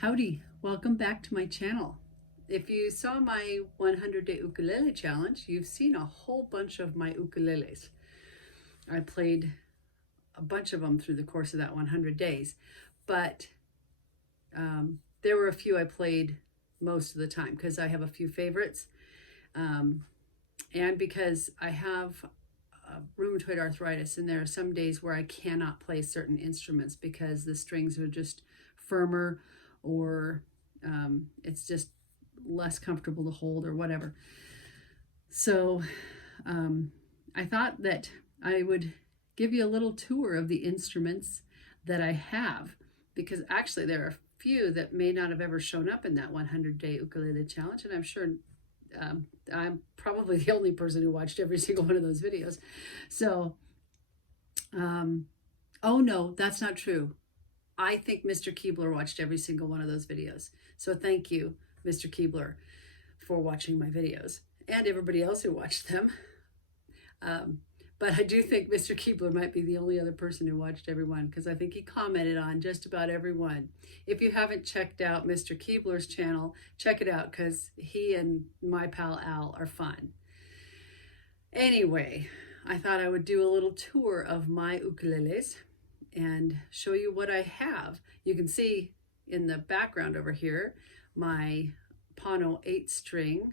Howdy, welcome back to my channel. If you saw my 100-day ukulele challenge, you've seen a whole bunch of my ukuleles. I played a bunch of them through the course of that 100 days, but there were a few I played most of the time because I have a few favorites, and because I have rheumatoid arthritis, and there are some days where I cannot play certain instruments because the strings are just firmer, or it's just less comfortable to hold or whatever. So I thought that I would give you a little tour of the instruments that I have, because actually there are a few that may not have ever shown up in that 100-day ukulele challenge, and I'm sure I'm probably the only person who watched every single one of those videos. So oh no, that's not true. I think Mr. Keebler watched every single one of those videos. So thank you, Mr. Keebler, for watching my videos, and everybody else who watched them. But I do think Mr. Keebler might be the only other person who watched every one, because I think he commented on just about every one. If you haven't checked out Mr. Keebler's channel, check it out, because he and my pal Al are fun. Anyway, I thought I would do a little tour of my ukuleles and show you what I have. You can see in the background over here my Pono 8-string.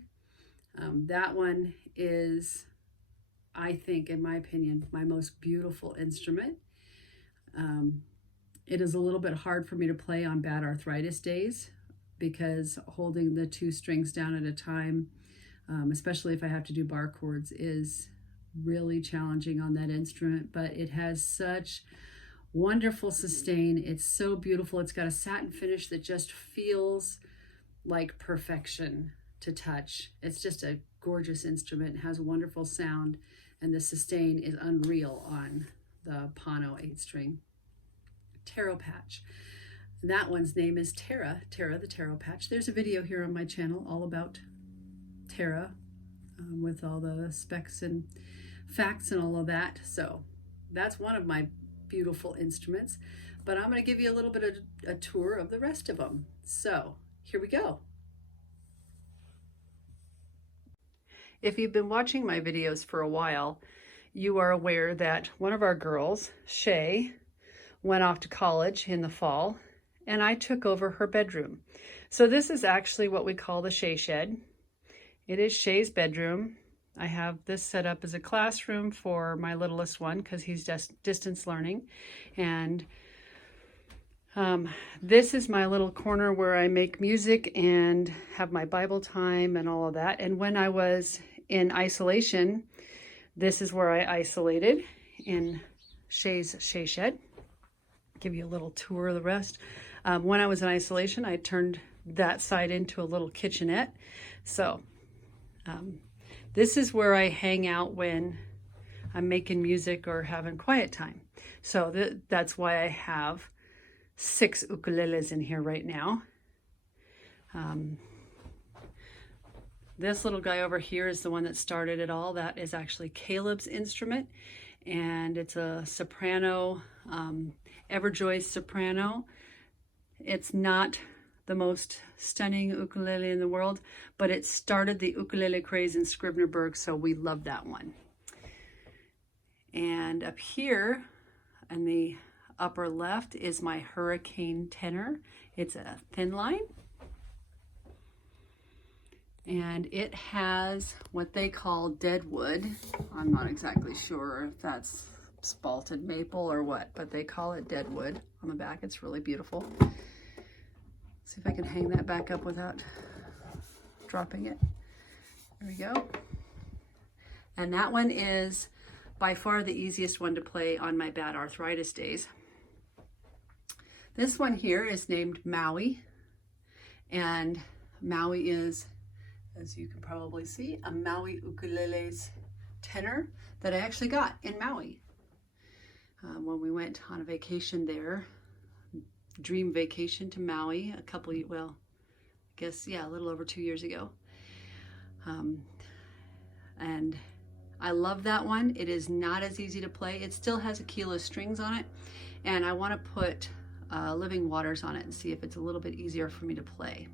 That one is, I think, in my opinion, my most beautiful instrument. It is a little bit hard for me to play on bad arthritis days, because holding the 2 strings down at a time, especially if I have to do bar chords, is really challenging on that instrument. But it has such wonderful sustain. It's so beautiful. It's got a satin finish that just feels like perfection to touch. It's just a gorgeous instrument. It has a wonderful sound, and the sustain is unreal on the Pono 8-string. Taropatch. That one's name is Tara the Taropatch. There's a video here on my channel all about Tara, with all the specs and facts and all of that. So that's one of my beautiful instruments, but I'm going to give you a little bit of a tour of the rest of them. So here we go. If you've been watching my videos for a while, you are aware that one of our girls, Shay, went off to college in the fall, and I took over her bedroom. So this is actually what we call the Shay Shed. It is Shay's bedroom. I have this set up as a classroom for my littlest one, because he's just distance learning. And this is my little corner where I make music and have my Bible time and all of that. And when I was in isolation, this is where I isolated, in Shay's Shay Shed. Give you a little tour of the rest. When I was in isolation, I turned that side into a little kitchenette. So this is where I hang out when I'm making music or having quiet time. So that's why I have 6 ukuleles in here right now. This little guy over here is the one that started it all. That is actually Caleb's instrument, and it's a soprano, Everjoy's soprano. It's not the most stunning ukulele in the world, but it started the ukulele craze in Scribnerburg, so we love that one. And up here in the upper left is my Hricane tenor. It's a Thinline, and it has what they call deadwood. I'm not exactly sure if that's spalted maple or what, but they call it deadwood on the back. It's really beautiful. See if I can hang that back up without dropping it. There we go. And that one is by far the easiest one to play on my bad arthritis days. This one here is named Maui, and Maui is, as you can probably see, a Maui Ukuleles tenor that I actually got in Maui when we went on a vacation there. Dream vacation to Maui a little over 2 years ago. And I love that one. It is not as easy to play. It still has a kilo strings on it, and I want to put living waters on it and see if it's a little bit easier for me to play.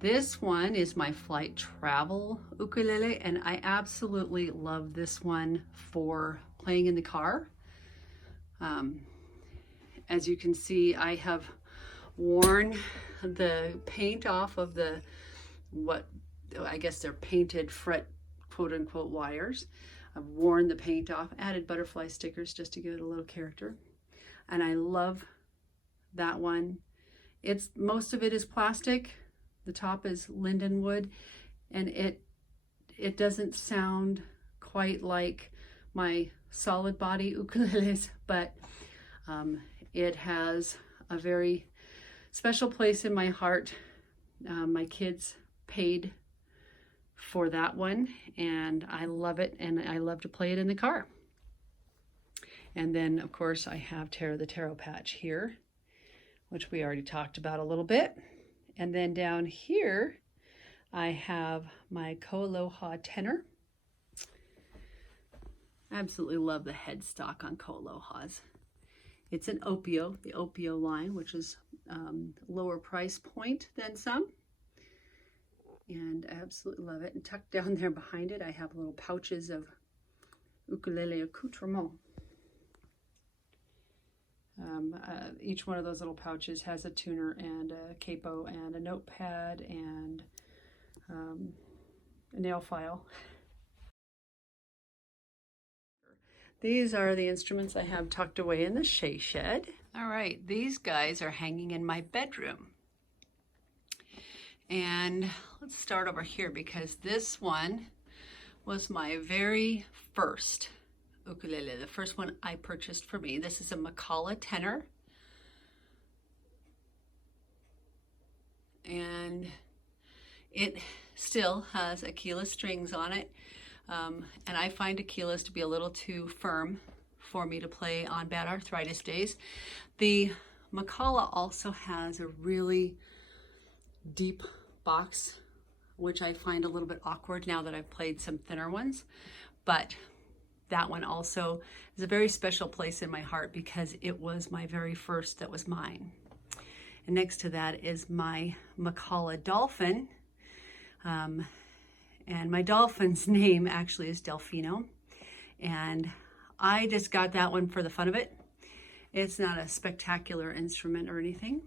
This one is my flight travel ukulele, and I absolutely love this one for playing in the car. As you can see, I have worn the paint off of what I guess they're painted fret quote unquote wires. I've worn the paint off, added butterfly stickers just to give it a little character. And I love that one. Most of it is plastic. The top is linden wood, and it doesn't sound quite like my solid body ukuleles, but it has a very special place in my heart. My kids paid for that one, and I love it, and I love to play it in the car. And then, of course, I have the Taropatch here, which we already talked about a little bit. And then down here, I have my KoAloha Tenor. I absolutely love the headstock on KoAlohas. It's an Opio, the Opio line, which is lower price point than some. And I absolutely love it. And tucked down there behind it, I have little pouches of ukulele accoutrement. Each one of those little pouches has a tuner and a capo and a notepad and a nail file. These are the instruments I have tucked away in the shed. All right, these guys are hanging in my bedroom. And let's start over here because this one was my very first ukulele, the first one I purchased for me. This is a Makala tenor. And it still has Aquila strings on it. And I find Aquilas to be a little too firm for me to play on bad arthritis days. The Makala also has a really deep box, which I find a little bit awkward now that I've played some thinner ones. But that one also is a very special place in my heart because it was my very first that was mine. And next to that is my Makala Dolphin. And my Dolphin's name actually is Delfino. And I just got that one for the fun of it. It's not a spectacular instrument or anything,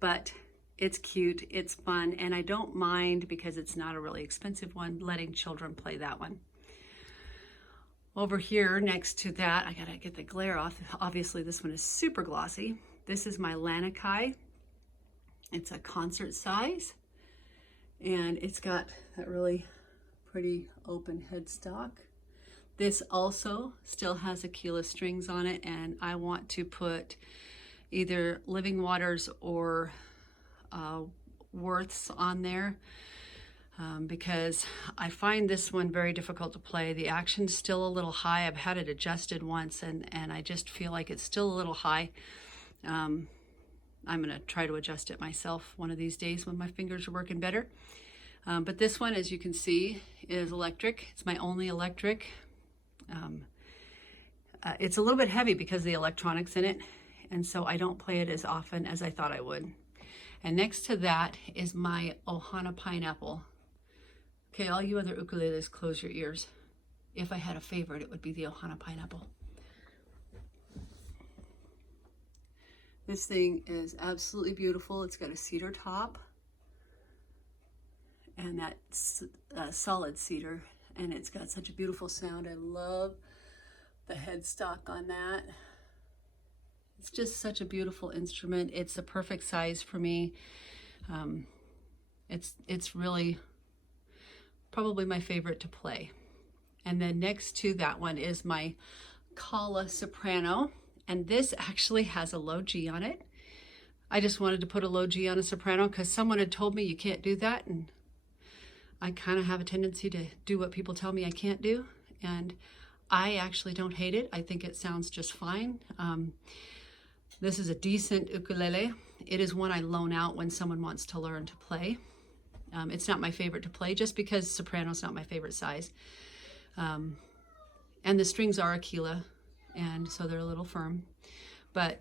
but it's cute, it's fun, and I don't mind because it's not a really expensive one, letting children play that one. Over here next to that, I gotta get the glare off. Obviously this one is super glossy. This is my Lanikai. It's a concert size, and it's got that really pretty open headstock. This also still has Aquila strings on it, and I want to put either Living Waters or Worths on there because I find this one very difficult to play. The action's still a little high. I've had it adjusted once, and I just feel like it's still a little high. I'm gonna try to adjust it myself one of these days when my fingers are working better. But this one, as you can see, is electric. It's my only electric. It's a little bit heavy because of the electronics in it, and so I don't play it as often as I thought I would. And next to that is my Ohana pineapple. Okay, all you other ukuleles, close your ears. If I had a favorite, it would be the Ohana pineapple. This thing is absolutely beautiful. It's got a cedar top, and that's solid cedar, and it's got such a beautiful sound. I love the headstock on that. It's just such a beautiful instrument. It's the perfect size for me. It's really probably my favorite to play. And then next to that one is my Kala Soprano, and this actually has a low G on it. I just wanted to put a low G on a soprano because someone had told me you can't do that, and I kind of have a tendency to do what people tell me I can't do, and I actually don't hate it. I think it sounds just fine. This is a decent ukulele. It is one I loan out when someone wants to learn to play. It's not my favorite to play just because soprano's not my favorite size. And the strings are Aquila, and so they're a little firm. But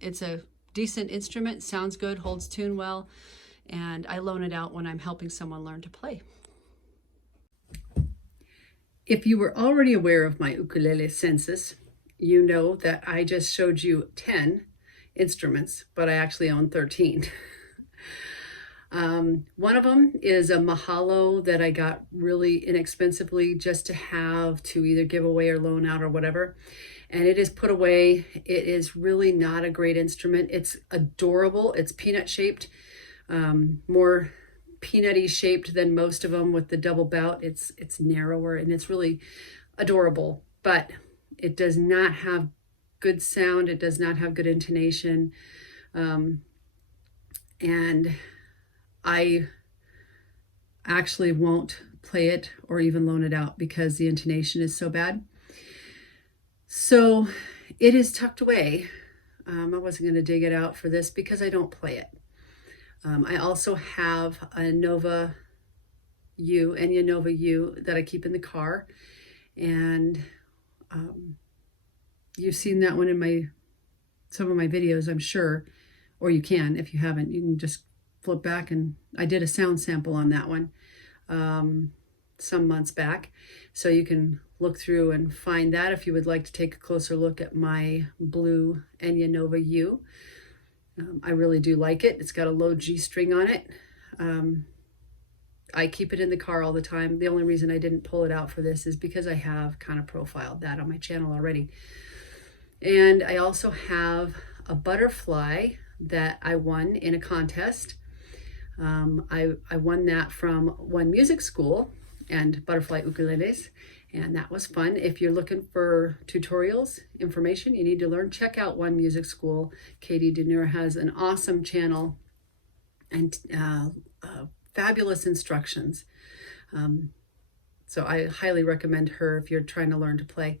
It's a decent instrument, sounds good, holds tune well, and I loan it out when I'm helping someone learn to play. If you were already aware of my ukulele census, you know that I just showed you 10 instruments, but I actually own 13. One of them is a mahalo that I got really inexpensively just to have to either give away or loan out or whatever. And it is put away. It is really not a great instrument. It's adorable. It's peanut shaped, more peanutty shaped than most of them with the double bout. It's narrower and it's really adorable, but it does not have good sound. It does not have good intonation. And I actually won't play it or even loan it out because the intonation is so bad. So it is tucked away. I wasn't going to dig it out for this because I don't play it. I also have a Nova U, Enya Nova U, that I keep in the car. And you've seen that one in some of my videos, I'm sure. Or you can, if you haven't, you can just flip back, and I did a sound sample on that one some months back. So you can look through and find that if you would like to take a closer look at my blue Enya Nova U. I really do like it. It's got a low G string on it. I keep it in the car all the time. The only reason I didn't pull it out for this is because I have kind of profiled that on my channel already. And I also have a butterfly that I won in a contest. I won that from One Music School and Butterfly Ukuleles, and that was fun. If you're looking for tutorials, information you need to learn, check out One Music School. Katie Tenor has an awesome channel and fabulous instructions. So I highly recommend her if you're trying to learn to play.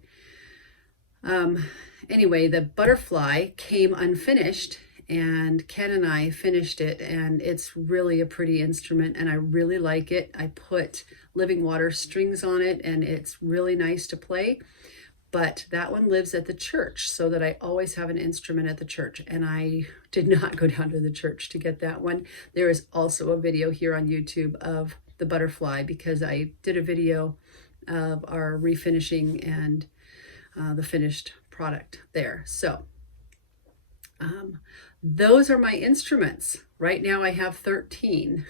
Anyway, the butterfly came unfinished, and Ken and I finished it, and it's really a pretty instrument and I really like it. I put living water strings on it and it's really nice to play, but that one lives at the church so that I always have an instrument at the church, and I did not go down to the church to get that one. There is also a video here on YouTube of the butterfly because I did a video of our refinishing and the finished product there. So those are my instruments. Right now I have 13.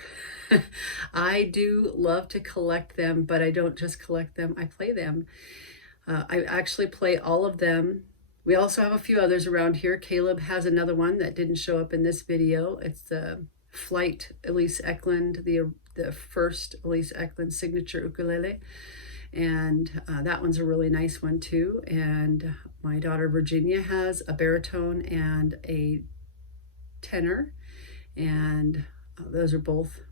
I do love to collect them, but I don't just collect them, I play them. I actually play all of them. We also have a few others around here. Caleb has another one that didn't show up in this video. It's the Flight Elise Eklund, the first Elise Eklund signature ukulele. And that one's a really nice one too. And my daughter Virginia has a baritone and a tenor, and those are both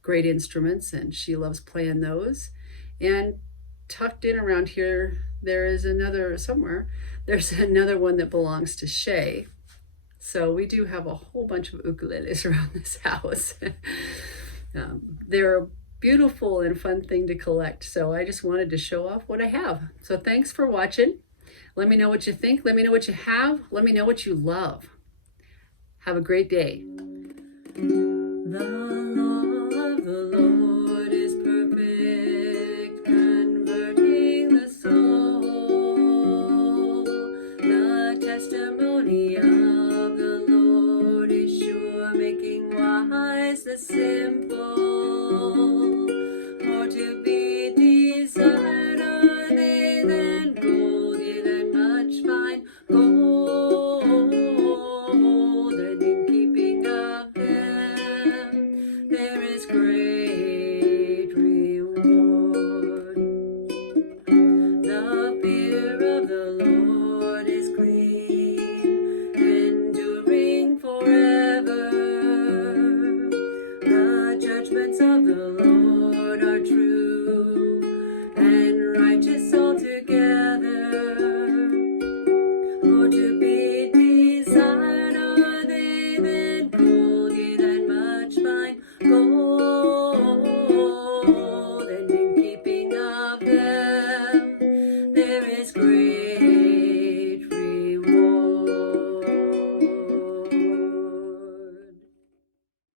great instruments and she loves playing those. And tucked in around here there is there's another one that belongs to Shay. So we do have a whole bunch of ukuleles around this house. They're a beautiful and fun thing to collect, so I just wanted to show off what I have. So thanks for watching. Let me know what you think. Let me know what you have. Let me know what you love. Have a great day. The law of the Lord is perfect, converting the soul. The testimony of the Lord is sure, making wise the simple.